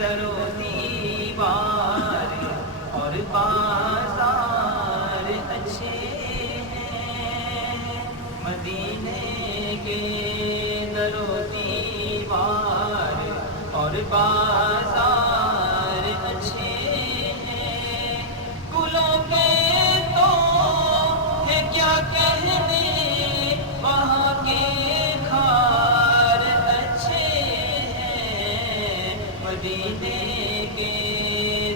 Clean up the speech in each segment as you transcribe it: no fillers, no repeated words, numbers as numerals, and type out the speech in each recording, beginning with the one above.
در و دیوار اور بازار اچھے ہیں، مدینے کے در و دیوار اور بازار اچھے ہیں، گلوں کے تو ہے کیا کہنے، وہاں کے خار اچھے ہیں، مدینے کے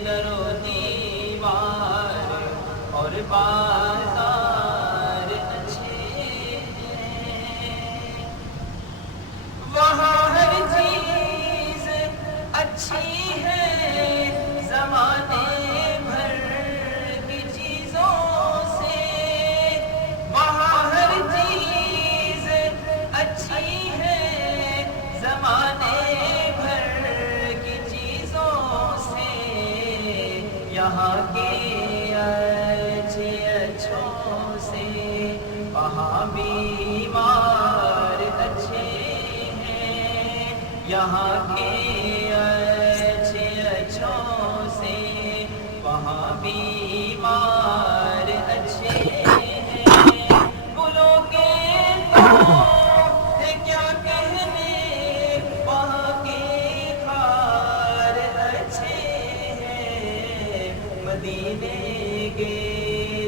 در و دیوار اور بازار اچھے ہیں، وہاں ہر چیز اچھی ہے، زمانے بھر کی چیزوں سے، وہاں ہر چیز اچھی ہے، زمانے بھر کی چیزوں سے، یہاں کے اچھے اچھوں سے وہاں بیمار اچھے ہیں، یہاں کے اچھے اچھوں سے وہاں بیمار اچھے ہیں، گلوں کے تو ہے کیا کہنے، وہاں کے خار اچھے ہیں، مدینے کے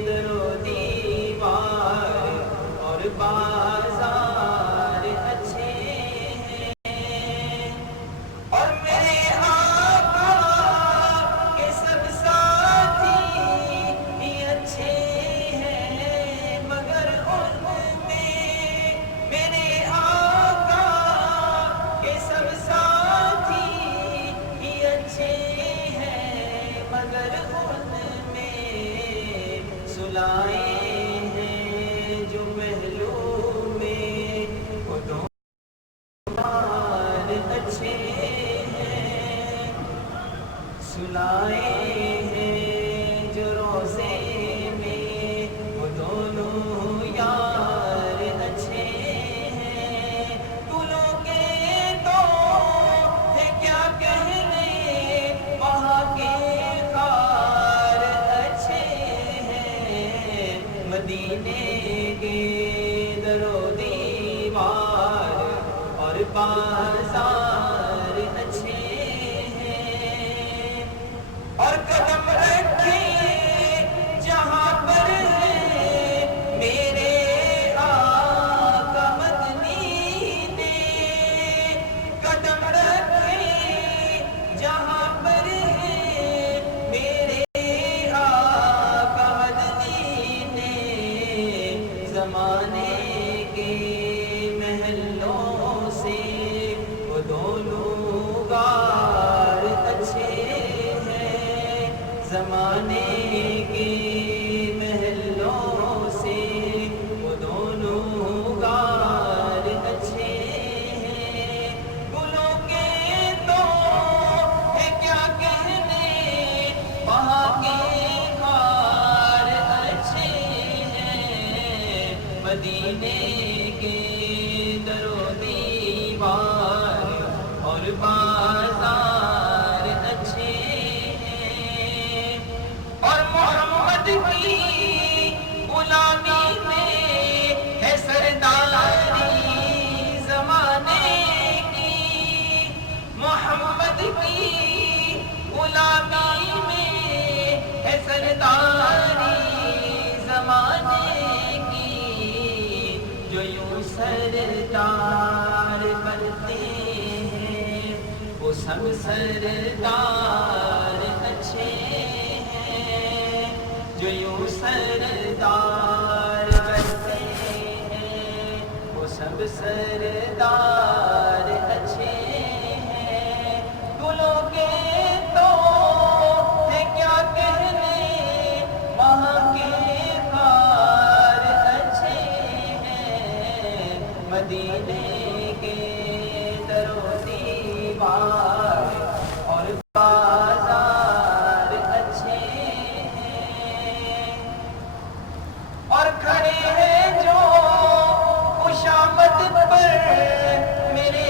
در و دیوار اور بازار اچھے ہیں، اور میرے آقا کے سب ساتھی بھی اچھے ہیں، مگر ان میں میرے آقا کے سب ساتھی بھی اچھے ہیں، مگر ان میں سلائے ہیں جو پہلو میں وہ دونوں اچھے ہیں، سلائے ہیں جو روزے میں وہ دونوں یار اچھے ہیں، گلوں کے تو ہے کیا کہنے، وہاں کے خار اچھے ہیں، مدینے کے در و دیوار اور بازار اچھے ہیں، اور قدم رکھے جہاں پر ہے میرے آقا مدنی نے، قدم رکھے جہاں پر ہے میرے آقا مدنی نے، زمانے کے محلوں سے وہ دونوں غار اچھے ہیں، زمانے کے محلوں سے وہ دونوں غار اچھے ہیں، گلوں کے تو ہے کیا کہنے، وہاں کے خار اچھے ہیں، مدینے کے در و دیوار اور بازار اچھے ہیں، اور محمد کی غلامی میں ہے سرداری زمانے کی، محمد کی غلامی میں ہے سرداری زمانے کی، جو یوں سردار بنتے ہیں وہ سب سردار اچھے ہیں، جو یوں سردار بنتے ہیں وہ سب سردار اچھے ہیں، گلوں کے تو ہے کیا کہنے، وہاں کے خار اچھے ہیں، مدینے کے در و دیوار اور بازار اچھے ہیں، اور کھڑے ہیں جو خوشامد پر میرے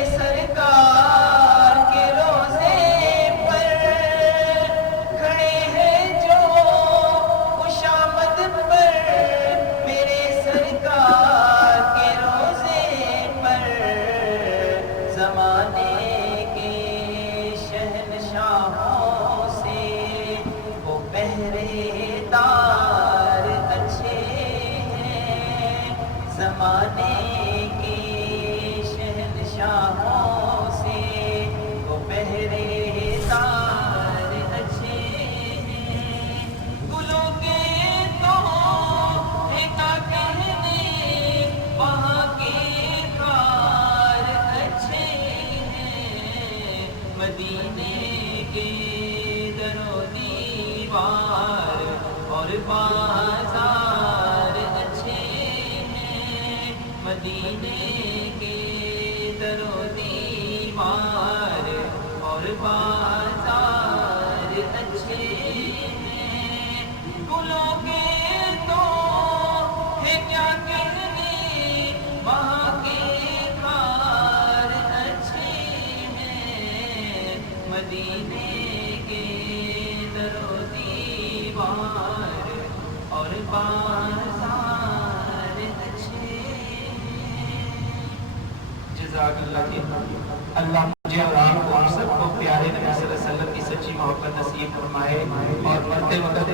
زمانے کے شہنشاہوں سے وہ پہرے دار اچھے ہیں، گلوں کے تو کیا کہنے وہاں کے خار اچھے ہیں، مدینے کے در و دیوار اور بازار اچھے ہیں، مدینے کے در و دیوار اور بازار اچھے ہیں، گلوں کے تو ہے کیا کہنے وہاں کے خار اچھے ہیں، مدینے کے در و دیوار اور بازار اچھے ہیں۔ جزاک اللہ جی، اللہ مجھے اور آپ کو سب کو پیارے نبی صلی اللہ علیہ وسلم کی سچی محبت نصیب فرمائے، اور مرتے وقت